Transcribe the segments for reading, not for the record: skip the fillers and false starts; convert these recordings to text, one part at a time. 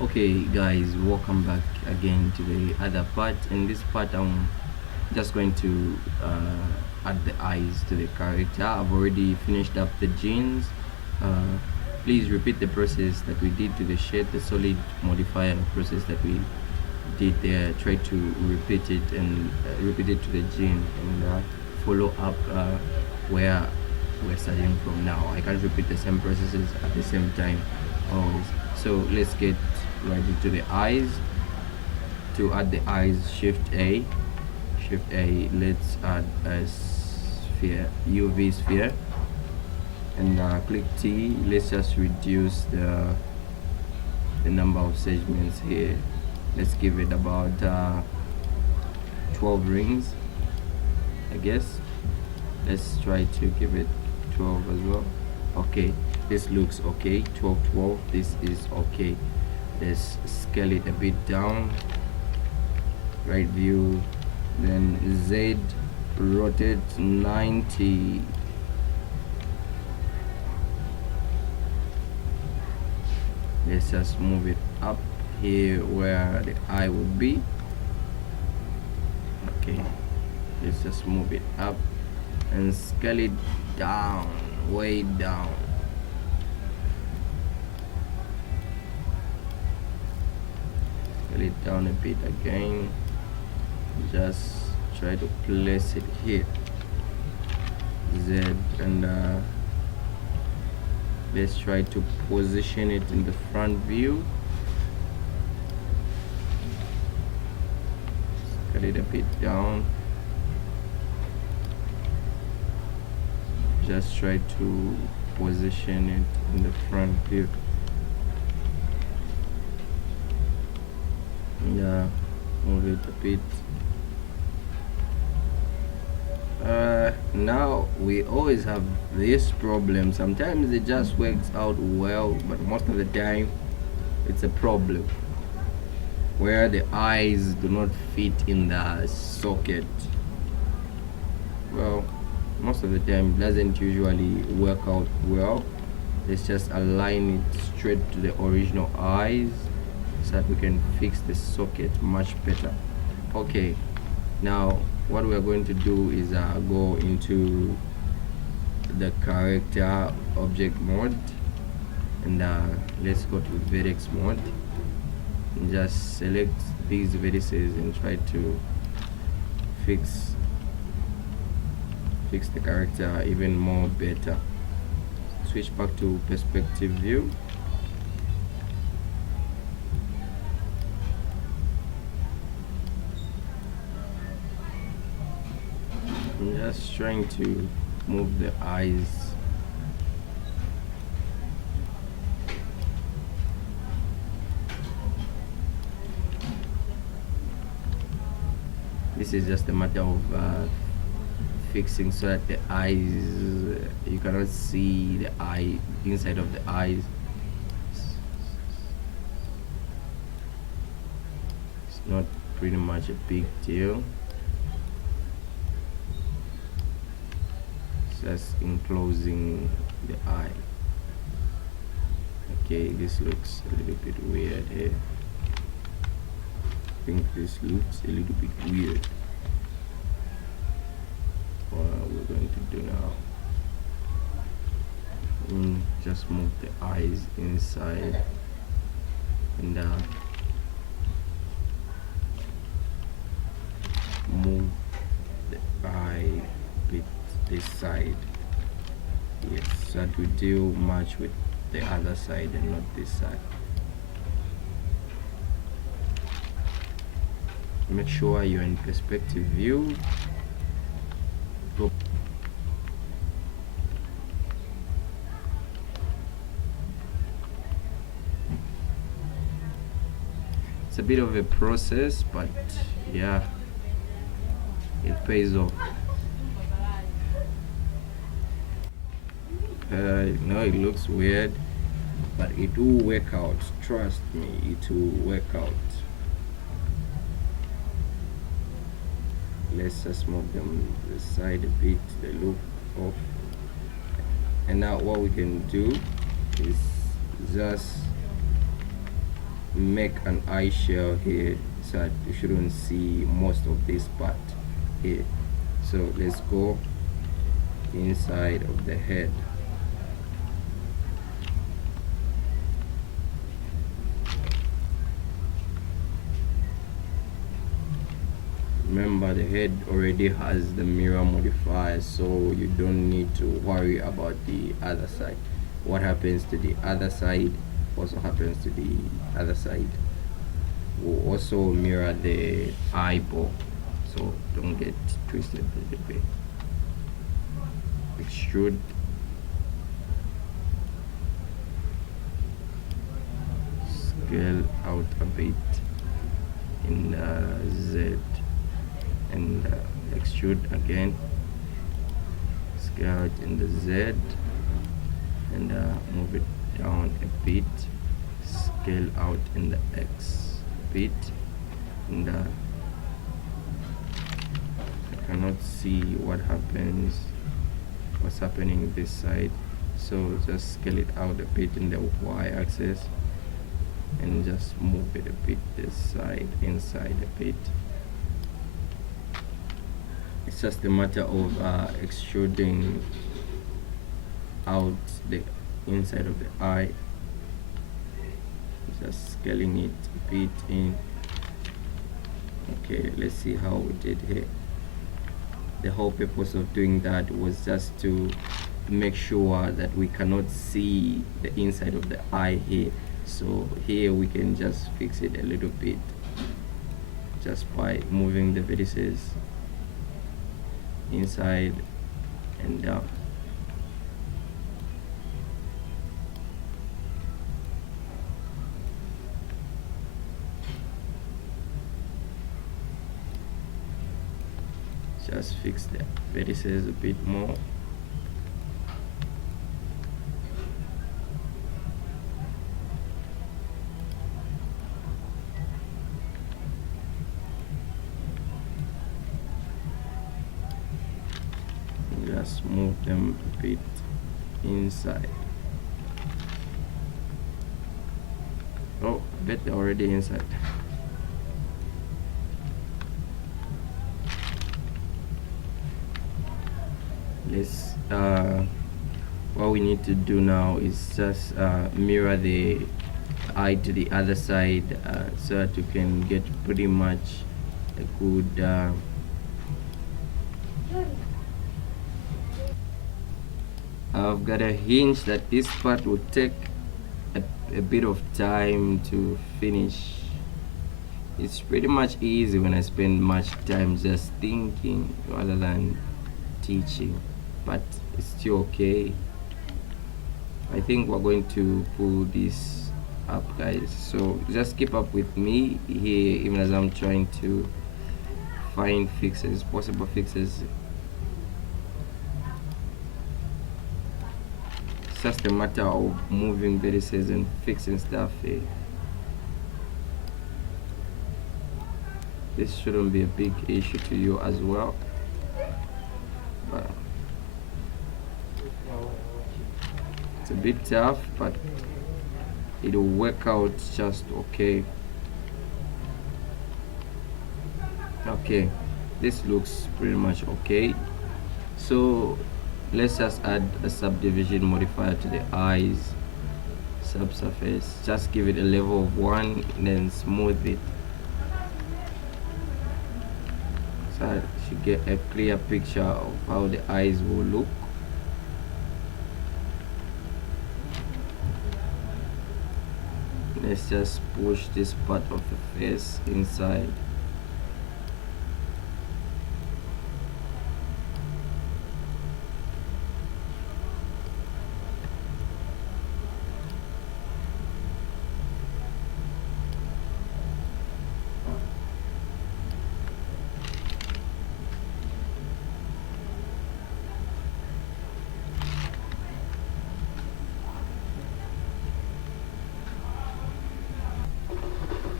Okay guys, welcome back again to the other part. In this part I'm just going to add the eyes to the character. I've already finished up the jeans. Please repeat the process that we did to the shade, the solid modifier process that we did there. Try to repeat it and repeat it to the jean and follow up where we're starting from now. I can't repeat the same processes at the same time always. So let's get right into the eyes. To add the eyes, shift A, let's add a sphere, UV sphere, and click T. Let's just reduce the number of segments here. Let's give it about 12 rings, I guess. Let's try to give it 12 as well. Okay, this looks okay. 12, this is okay. Let's scale it a bit down. Right view, then Z, rotate 90. Let's just move it up here where the eye would be. Okay, let's just move it up and scale it down, way down. Scale it down a bit again. Just try to place it here, Z, and let's try to position it in the front view. Scale it a bit down. Just try to position it in the front view. Yeah, move it a bit. Now we always have this problem. Sometimes it just works out well, but most of the time it's a problem where the eyes do not fit in the socket. Well, most of the time it doesn't usually work out well. Let's just align it straight to the original eyes so that we can fix the socket much better. Okay, now what we are going to do is go into the character object mode, and let's go to vertex mode and just select these vertices and try to fix the character even more better. Switch back to perspective view. I'm just trying to move the eyes. This is just a matter of fixing so that the eyes, you cannot see the eye inside of the eyes. It's not pretty much a big deal. Just enclosing the eye. Okay, this looks a little bit weird here. I think this looks a little bit weird. What we're going to do now, just move the eyes inside and move the eye bit this side, yes, so that we deal much with the other side and not this side. Make sure you're in perspective view. Go. It's a bit of a process, but yeah, it pays off. No, it looks weird, but it will work out. Trust me, it will work out. Let's just move them to the side a bit, they look off. And now what we can do is just make an eye shell here so that you shouldn't see most of this part here. So let's go inside of the head. Remember, the head already has the mirror modifier, so you don't need to worry about the other side. What happens to the other side also happens to the other side. Will also mirror the eyeball, so don't get twisted a little bit. Extrude. Scale out a bit in Z, and extrude again. Scale out in the Z, and move it down a bit. Scale out in the X bit, and I cannot see what's happening this side, so just scale it out a bit in the Y axis and just move it a bit this side, inside a bit. It's just a matter of extruding out the inside of the eye, just scaling it a bit in. Okay, let's see how we did here. The whole purpose of doing that was just to make sure that we cannot see the inside of the eye here, so here we can just fix it a little bit just by moving the vertices inside and down. Just fix the vertices a bit more. Just move them a bit inside. Oh, I bet they're already inside. Let's what we need to do now is just mirror the eye to the other side, so that you can get pretty much a good I've got a hinge that this part will take a bit of time to finish. It's pretty much easy when I spend much time just thinking rather than teaching, but it's still okay. I think we're going to pull this up, guys, so just keep up with me here even as I'm trying to find fixes, possible fixes. It's just a matter of moving vertices and fixing stuff here. This shouldn't be a big issue to you as well, but it's a bit tough, but it'll work out just okay. Okay, this looks pretty much okay, so let's just add a subdivision modifier to the eyes subsurface. Just give it a level of 1 and then smooth it, so I should get a clear picture of how the eyes will look. Let's just push this part of the face inside.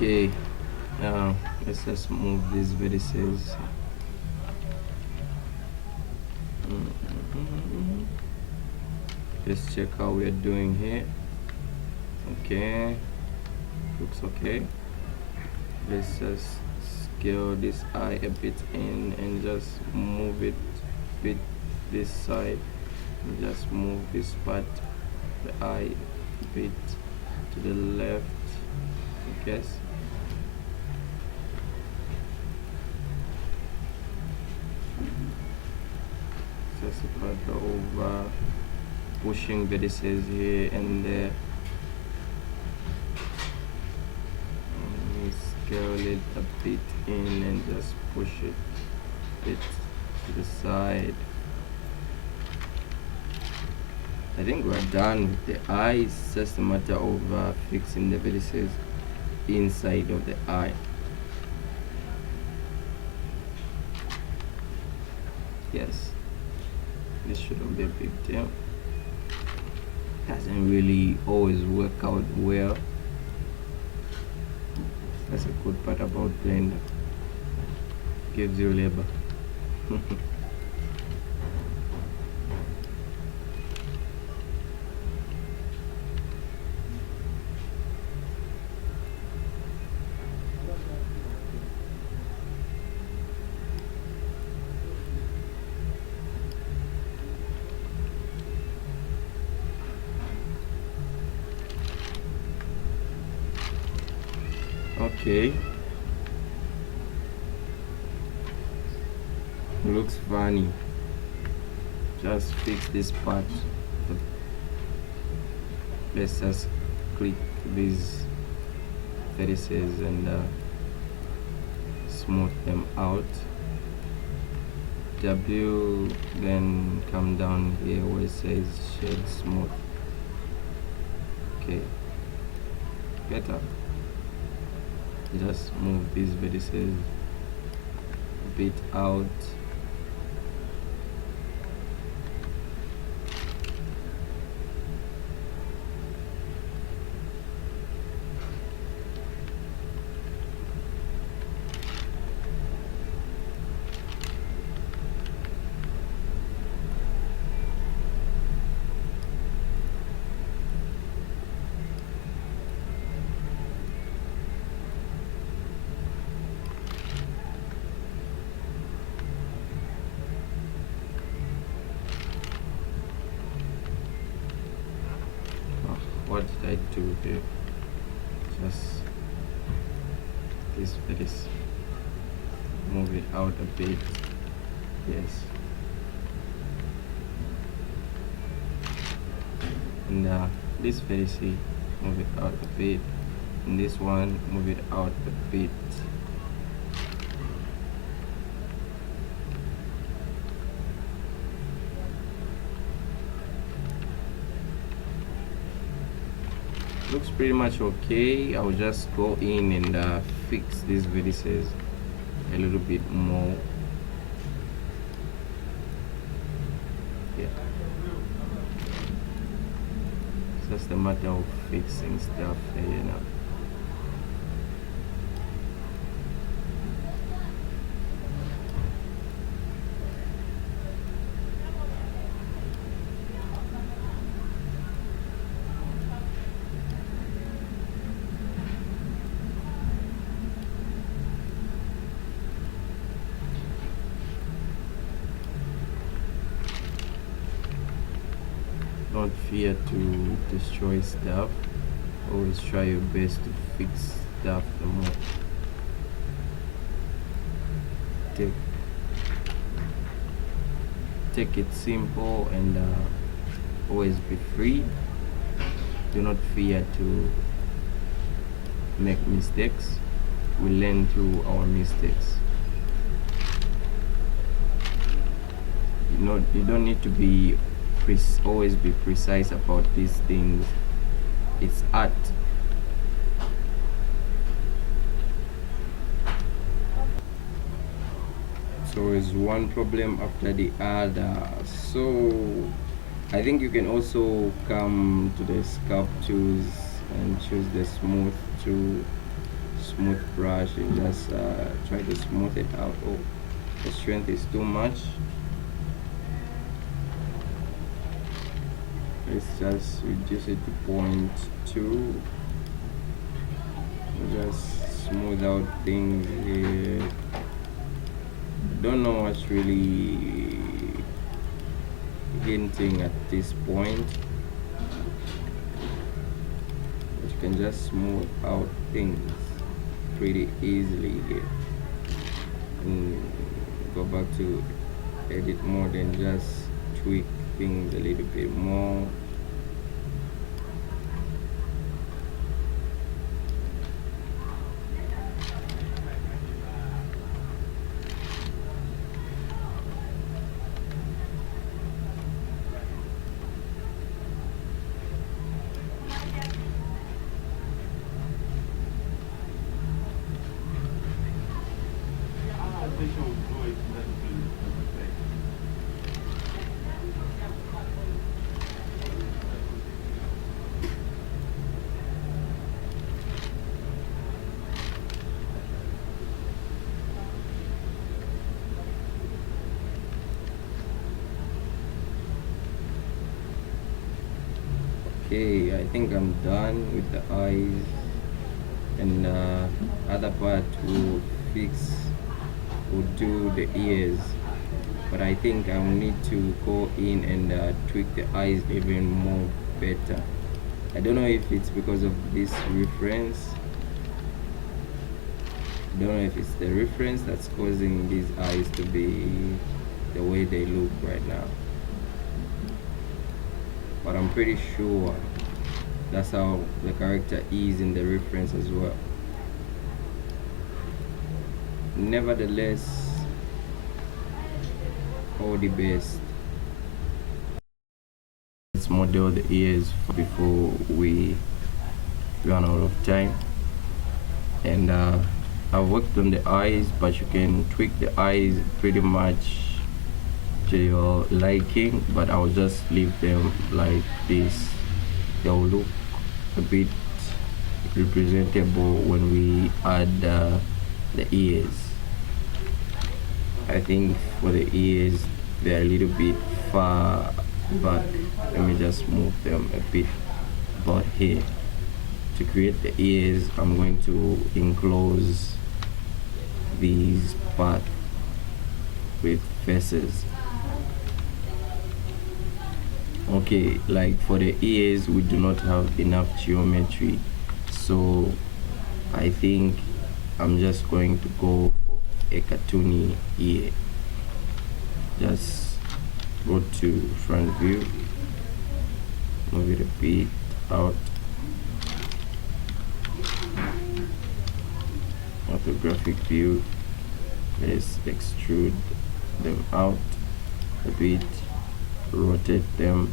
Okay, now let's just move these vertices. Let's check how we are doing here. Okay, we looks okay. Let's just scale this eye a bit in and just move it bit this side, and just move this part, the eye bit to the left, I guess. Just about over pushing vertices here and there. Scale it a bit in and just push it a bit to the side. I think we're done with the eye. It's just a matter of fixing the vertices inside of the eye. Yes, this shouldn't be a big deal. Doesn't really always work out well. That's a good part about Blender. Gives you labor. Okay. Looks funny. Just fix this part. Let's just click these vertices and smooth them out. W, then come down here where it says shade smooth. Okay, better. Just move these vertices a bit out. What did I do here? Just this vertex, move it out a bit. Yes, and this vertex, move it out a bit, and this one, move it out a bit. Looks pretty much okay. I'll just go in and fix these vertices a little bit more. Yeah, it's just a matter of fixing stuff here now. Don't fear to destroy stuff. Always try your best to fix stuff the more. Take it simple and always be free. Do not fear to make mistakes. We learn through our mistakes. You don't need to be always be precise about these things. It's art. So it's one problem after the other. So I think you can also come to the sculptures and choose the smooth brush and just try to smooth it out. Oh, the strength is too much. Let's just reduce it to 0.2. smooth out things here. Don't know what's really hinting at this point, but you can just smooth out things pretty easily here, and go back to edit mode and just tweak things a little bit more. Okay, I think I'm done with the eyes, and other part will do the ears, but I think I will need to go in and tweak the eyes even more better. I don't know if it's because of this reference. I don't know if it's the reference that's causing these eyes to be the way they look right now, but I'm pretty sure that's how the character is in the reference as well. Nevertheless, all the best. Let's model the ears before we run out of time. And I've worked on the eyes, but you can tweak the eyes pretty much to your liking, but I'll just leave them like this. They'll look a bit representable when we add the ears. I think for the ears they're a little bit far back. Let me just move them a bit about here. To create the ears, I'm going to enclose these parts with faces. Okay, like for the ears we do not have enough geometry, so I think I'm just going to go for a cartoony ear. Just go to front view, move it a bit out, orthographic view, let's extrude them out a bit, rotate them,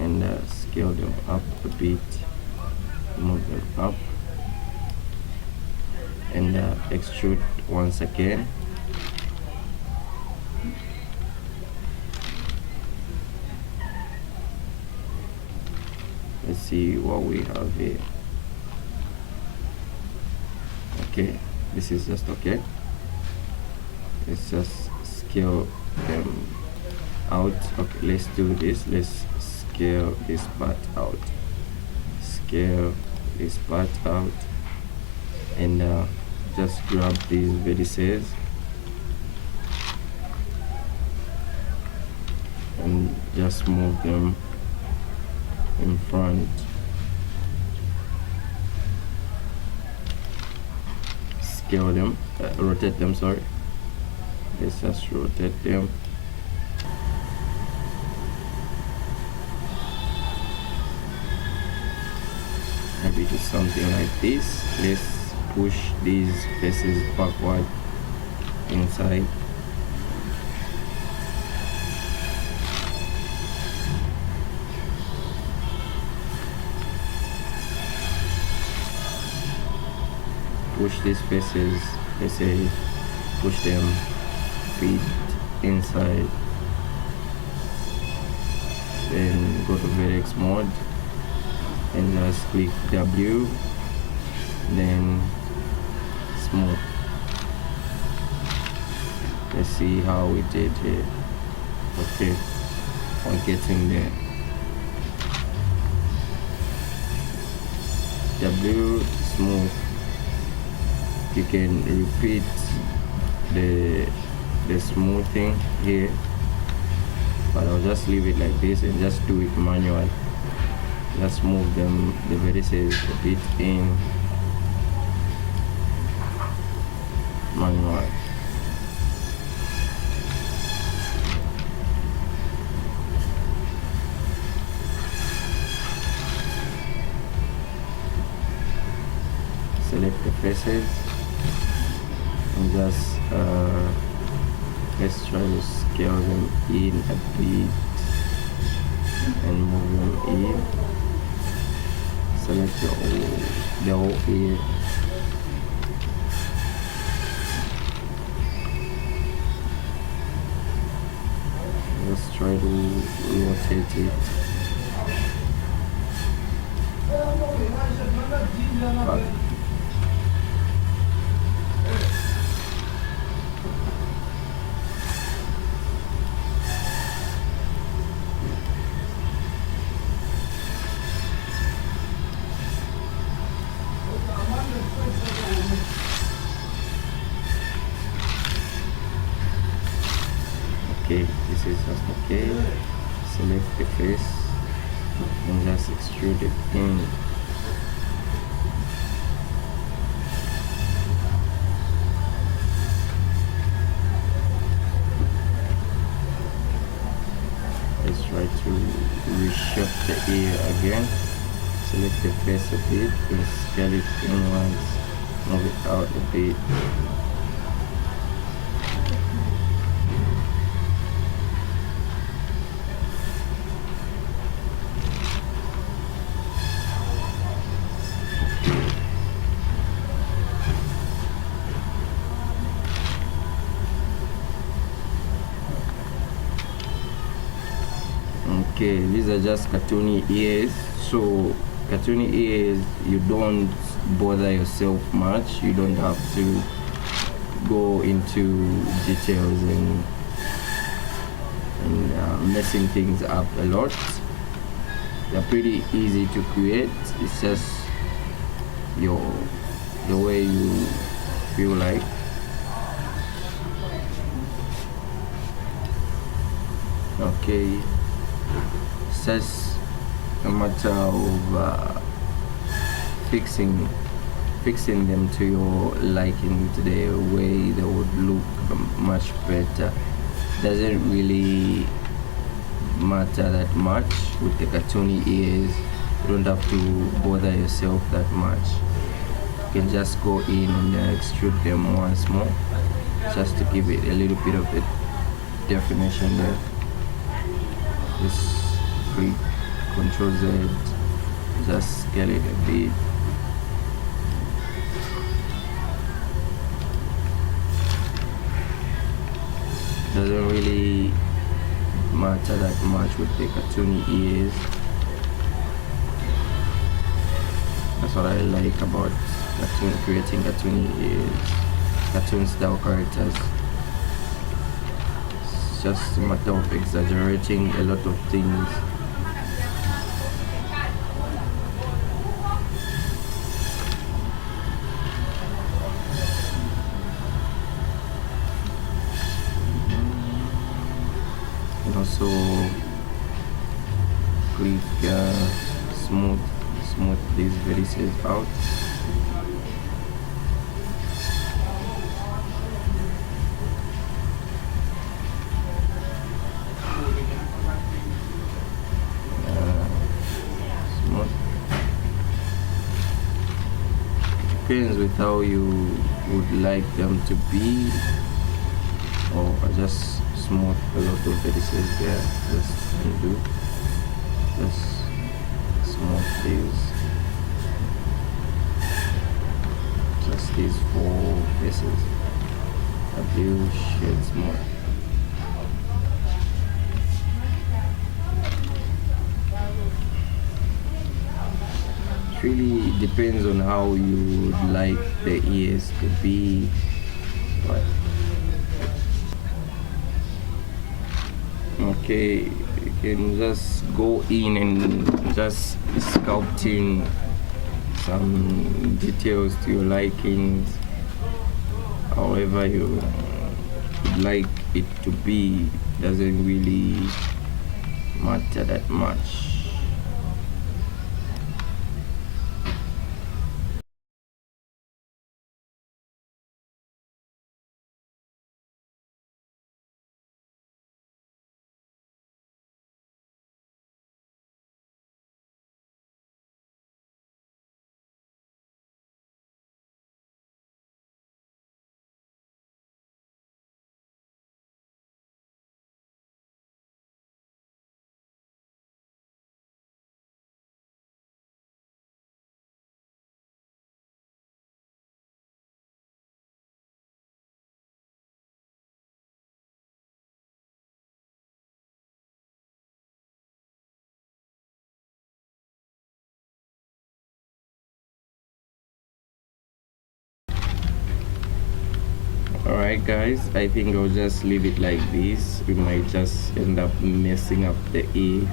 and scale them up a bit, move them up, and extrude once again. Let's see what we have here. Okay, this is just okay. Let's just scale them out. Okay, let's do this. Let's scale this part out, scale this part out, and just grab these vertices and just move them in front. Scale them, rotate them, sorry. Let's just rotate them. Maybe do something like this. Let's push these faces backward inside. Push these faces, let's say, push them feet inside. Then go to vertex mode and just click W, then smooth. Let's see how we did here. Okay, we're getting there. W smooth. You can repeat the smoothing here, but I'll just leave it like this and just do it manual. Just move the vertices a bit in manual. Select the faces and just let's try to scale them in a bit and move them in. Select the whole ear. Let's try to rotate it back. Okay, this is just okay. Select the face and just extrude it in. Let's try to reshape the ear again. Select the face a bit and scale it inwards. Move it out a bit. Okay, these are just cartoony ears. So cartoony ears, you don't bother yourself much. You don't have to go into details and messing things up a lot. They're pretty easy to create. It's just the way you feel like. Okay, it's just a matter of fixing them to your liking, to the way they would look much better. Doesn't really matter that much with the cartoony ears. You don't have to bother yourself that much. You can just go in and extrude them once more, just to give it a little bit of a definition there. Just click Ctrl Z, just scale it a bit. Doesn't really matter that much with the cartoony ears. That's what I like about creating cartoony ears, cartoon style characters. It's just a matter of exaggerating a lot of things. And also quick smooth these vertices out. Smooth. Depends with how you would like them to be, or just smooth a lot of vertices there. Just undo. Just smooth these. Just these 4 faces. A few shades more. It really depends on how you would like the ears to be. But okay, you can just go in and just sculpting some details to your likings, however you would like it to be. Doesn't really matter that much. Alright guys, I think I'll just leave it like this. We might just end up messing up the A,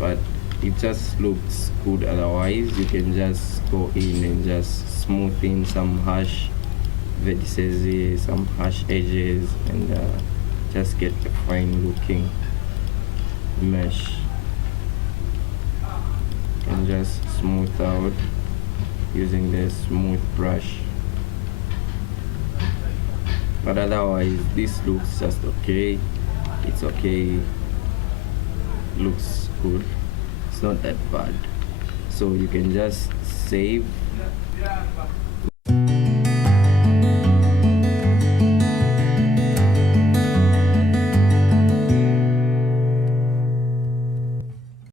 but it just looks good. Otherwise you can just go in and just smooth in some harsh vertices, some harsh edges, and just get a fine looking mesh, and just smooth out using the smooth brush. But otherwise this looks just okay. It's okay, looks good, it's not that bad. So you can just save